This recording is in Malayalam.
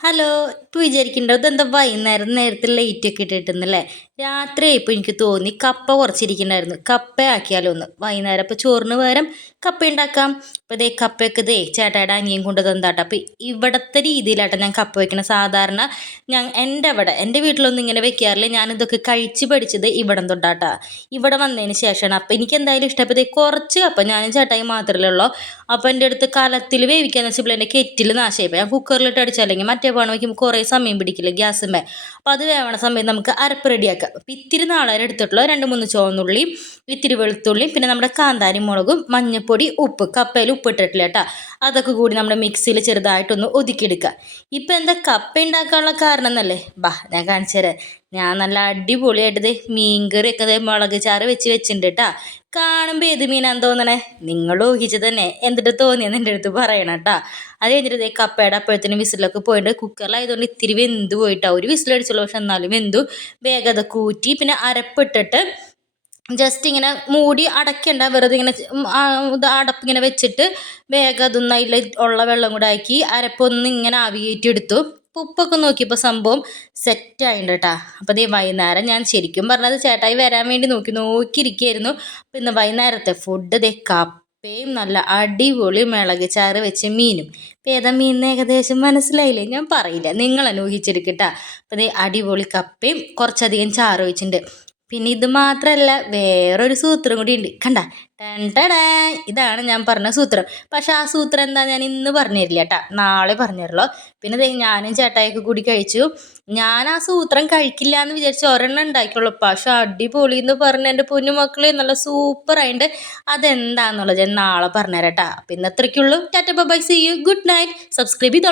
ഹലോ ഇപ്പോൾ വിചാരിക്കണ്ടോ? ഇതെന്താ വൈകുന്നേരം നേരത്തെ ലൈറ്റ് ഒക്കെ ഇട്ടിട്ടുന്നല്ലേ രാത്രി ഇപ്പോൾ എനിക്ക് തോന്നി കപ്പ കുറച്ചിരിക്കണ്ടായിരുന്നു. കപ്പ ആക്കിയാലോ ഒന്ന്. വൈകുന്നേരം അപ്പോൾ ചോറിന് പകരം കപ്പ ഉണ്ടാക്കാം അപ്പോൾ ഇതേ കപ്പയൊക്കെ ഇതേ ചേട്ടായുടെ അനിയും കൊണ്ട് തന്നാട്ടോ അപ്പോൾ ഇവിടുത്തെ രീതിയിലാട്ടോ ഞാൻ കപ്പ വെക്കണം. സാധാരണ ഞാൻ എന്റെ അവിടെ എന്റെ വീട്ടിലൊന്നും ഇങ്ങനെ വെക്കാറില്ല. ഞാനിതൊക്കെ കഴിച്ച് പഠിച്ചത് ഇവിടെ തൊട്ടാട്ടാ. ഇവിടെ വന്നതിന് ശേഷമാണ് അപ്പോൾ എനിക്ക് എന്തായാലും ഇഷ്ടപ്പെട്ടത് കുറച്ച് കപ്പ ഞാനും ചേട്ടായി മാത്രമല്ലേ ഉള്ളൂ. അപ്പോൾ എന്റെ അടുത്ത് കലത്തിൽ വേവിക്കാന്ന് വെച്ചപ്പോൾ എന്റെ കെറ്റിൽ നാശമായിപ്പോൾ ഞാൻ കുക്കറിലിട്ട് അടിച്ചല്ലെങ്കിൽ മറ്റേ പണം വയ്ക്കുമ്പോൾ കുറേ സമയം പിടിക്കില്ല ഗ്യാസുമേ അപ്പോൾ അത് വേവണ സമയം നമുക്ക് അരപ്പ് റെഡിയാക്കാം അപ്പം ഇത്തിരി നാളേരം എടുത്തിട്ടുള്ള രണ്ട് മൂന്ന് ചുവന്നുള്ളിയും ഇത്തിരി വെളുത്തുള്ളിയും പിന്നെ നമ്മുടെ കാന്താരി മുളകും മഞ്ഞൾപ്പൊടി ഉപ്പ് കപ്പയിൽ ഉപ്പിട്ടിട്ടില്ല കേട്ടോ. അതൊക്കെ കൂടി നമ്മുടെ മിക്സിയിൽ ചെറുതായിട്ടൊന്ന് ഒതുക്കിയെടുക്കുക. ഇപ്പം എന്താ കപ്പ ഉണ്ടാക്കാനുള്ള കാരണം എന്നല്ലേ? ബാ ഞാൻ കാണിച്ചു തരാം. ഞാൻ നല്ല അടിപൊളിയായിട്ട് മീൻകറിയൊക്കെ മുളക് ചാറ് വെച്ച് വെച്ചിട്ടുണ്ട് കേട്ടോ. കാണുമ്പോൾ ഏത് മീനാന്ന് തോന്നണേ? നിങ്ങൾ ഊഹിച്ച് തന്നെ എന്നിട്ട് തോന്നിയെന്ന് എന്റെ അടുത്ത് പറയണം കേട്ടോ അത് കഴിഞ്ഞിട്ട് കപ്പയുടെ അപ്പോഴത്തേനും വിസിലൊക്കെ പോയിട്ട് കുക്കറിലായതുകൊണ്ട് ഇത്തിരി വെന്ത് പോയിട്ടാ. ഒരു വിസിലടിച്ചുള്ളൂ. പക്ഷെ എന്നാലും വെന്തു. വേഗം അത് കൂറ്റി പിന്നെ അരപ്പിട്ടിട്ട് ജസ്റ്റ് ഇങ്ങനെ മൂടി അടയ്ക്കണ്ട. വെറുതെ ഇങ്ങനെ ഇത് അടപ്പിങ്ങനെ വെച്ചിട്ട് വേഗം അതൊന്നും അതിൽ ഉള്ള വെള്ളം കൂടെ ആക്കി അരപ്പൊന്ന് ഇങ്ങനെ ആവിയേറ്റെടുത്തു ഉപ്പൊക്കെ നോക്കിയപ്പോൾ സംഭവം സെറ്റായിട്ടുണ്ട് കേട്ടോ അപ്പോൾ ദേ വൈകുന്നേരം ഞാൻ ശരിക്കും പറഞ്ഞത് ചേട്ടായി വരാൻ വേണ്ടി നോക്കി നോക്കിയിരിക്കുകയായിരുന്നു അപ്പോൾ ഇന്ന് വൈകുന്നേരത്തെ ഫുഡ് ദേ കപ്പയും നല്ല അടിപൊളി മിളക് ചാറ് വെച്ച മീനും. ഇപ്പം ഏതാ മീൻ ഏകദേശം മനസ്സിലായില്ലേ? ഞാൻ പറയില്ല. നിങ്ങൾ അനുഭവിച്ചിരിക്കട്ടാ അപ്പോൾ ദേ അടിപൊളി കപ്പയും കുറച്ചധികം ചാറ് വെച്ചിട്ടുണ്ട് പിന്നെ ഇത് മാത്രമല്ല വേറൊരു സൂത്രം കൂടി ഉണ്ട് കണ്ട ടണ്ടടാ ഇതാണ് ഞാൻ പറഞ്ഞ സൂത്രം. പക്ഷെ ആ സൂത്രം എന്താ ഞാൻ ഇന്ന് പറഞ്ഞു തരില്ല കേട്ടാ. നാളെ പറഞ്ഞു തരുള്ളൂ പിന്നെ ഞാനും ചേട്ടായൊക്കെ കൂടി കഴിച്ചു. ഞാൻ ആ സൂത്രം കഴിക്കില്ല എന്ന് വിചാരിച്ച് ഒരെണ്ണം ഉണ്ടാക്കിയുള്ളൂ. പക്ഷെ അടിപൊളി എന്ന് പറഞ്ഞ എന്റെ പൊന്നു മക്കളെ നല്ല സൂപ്പറായിട്ട് അതെന്താന്നുള്ളത് ഞാൻ നാളെ പറഞ്ഞുതരാം കേട്ടാ. പിന്നെ അത്രയ്ക്കുള്ളൂ. Tata bye see you. Good night. Subscribe ചെയ്തോളൂ